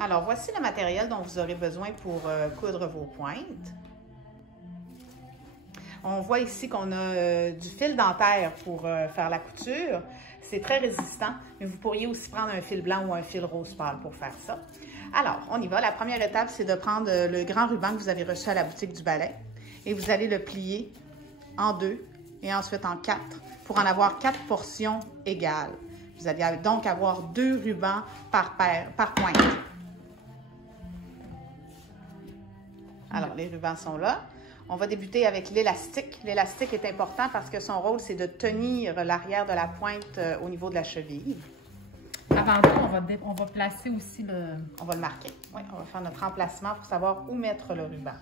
Alors, voici le matériel dont vous aurez besoin pour coudre vos pointes. On voit ici qu'on a du fil dentaire pour faire la couture. C'est très résistant, mais vous pourriez aussi prendre un fil blanc ou un fil rose pâle pour faire ça. Alors, on y va. La première étape, c'est de prendre le grand ruban que vous avez reçu à la boutique du ballet et vous allez le plier en 2 et ensuite en 4 pour en avoir 4 portions égales. Vous allez donc avoir 2 rubans par pointe. Alors, les rubans sont là. On va débuter avec l'élastique. L'élastique est important parce que son rôle, c'est de tenir l'arrière de la pointe au niveau de la cheville. Avant tout, on va placer aussi le... On va le marquer. Oui, on va faire notre emplacement pour savoir où mettre le ruban.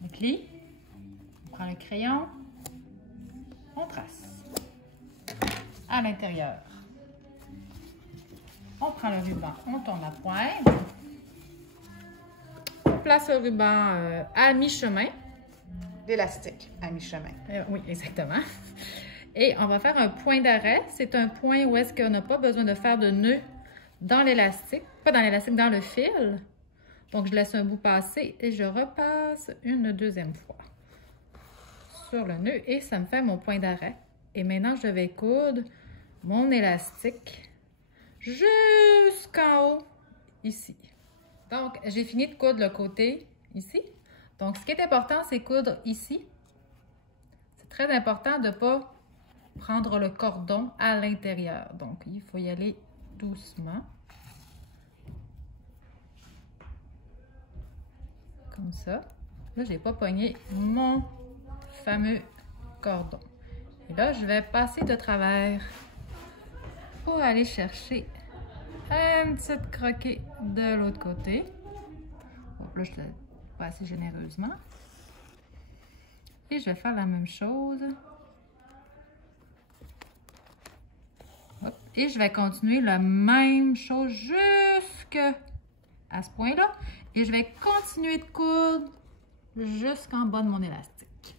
Le pli. On prend le crayon. On trace. À l'intérieur. On prend le ruban, on tourne la pointe. On place le ruban à mi-chemin. L'élastique à mi-chemin. Oui, exactement. Et on va faire un point d'arrêt. C'est un point où est-ce qu'on n'a pas besoin de faire de nœud dans l'élastique. Pas dans l'élastique, dans le fil. Donc, je laisse un bout passer et je repasse une deuxième fois sur le nœud et ça me fait mon point d'arrêt. Et maintenant, je vais coudre mon élastique jusqu'en haut, ici. Donc, j'ai fini de coudre le côté ici. Donc, ce qui est important, c'est coudre ici. C'est très important de ne pas prendre le cordon à l'intérieur. Donc, il faut y aller doucement. Comme ça. Là, je n'ai pas pogné mon fameux cordon. Et là, je vais passer de travers pour aller chercher un petit croquet de l'autre côté. Bon, là, je vais passer généreusement. Et je vais faire la même chose. Hop. Et je vais continuer la même chose jusqu'à ce point-là. Et je vais continuer de coudre jusqu'en bas de mon élastique.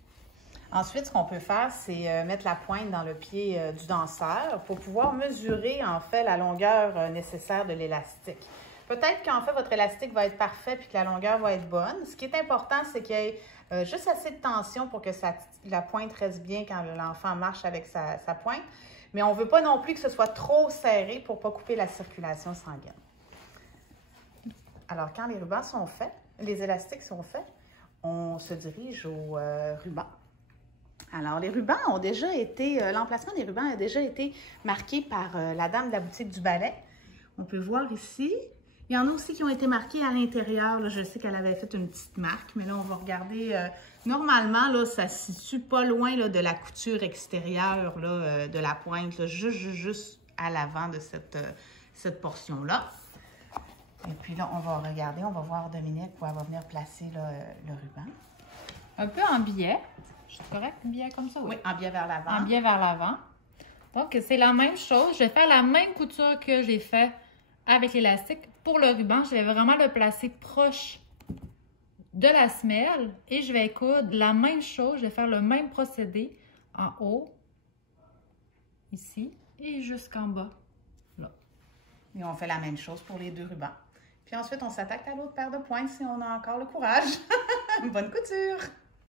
Ensuite, ce qu'on peut faire, c'est mettre la pointe dans le pied du danseur pour pouvoir mesurer, en fait, la longueur nécessaire de l'élastique. Peut-être qu'en fait, votre élastique va être parfait puis que la longueur va être bonne. Ce qui est important, c'est qu'il y ait juste assez de tension pour que la pointe reste bien quand l'enfant marche avec sa pointe. Mais on ne veut pas non plus que ce soit trop serré pour ne pas couper la circulation sanguine. Alors, quand les rubans sont faits, les élastiques sont faits, on se dirige au ruban. Alors, les rubans ont déjà été, l'emplacement des rubans a déjà été marqué par la dame de la boutique du ballet. On peut voir ici. Il y en a aussi qui ont été marqués à l'intérieur. Là, je sais qu'elle avait fait une petite marque, mais là, on va regarder. Normalement, là, ça se situe pas loin là, de la couture extérieure là, de la pointe, là, juste à l'avant de cette portion-là. Et puis là, on va regarder, on va voir Dominique où elle va venir placer là, le ruban. Un peu en biais. C'est correct, un biais comme ça? Oui, en biais vers l'avant. En biais vers l'avant. Donc, c'est la même chose. Je vais faire la même couture que j'ai fait avec l'élastique. Pour le ruban, je vais vraiment le placer proche de la semelle et je vais coudre la même chose. Je vais faire le même procédé en haut, ici, et jusqu'en bas, là. Et on fait la même chose pour les 2 rubans. Puis ensuite, on s'attaque à l'autre paire de pointes si on a encore le courage. Bonne couture!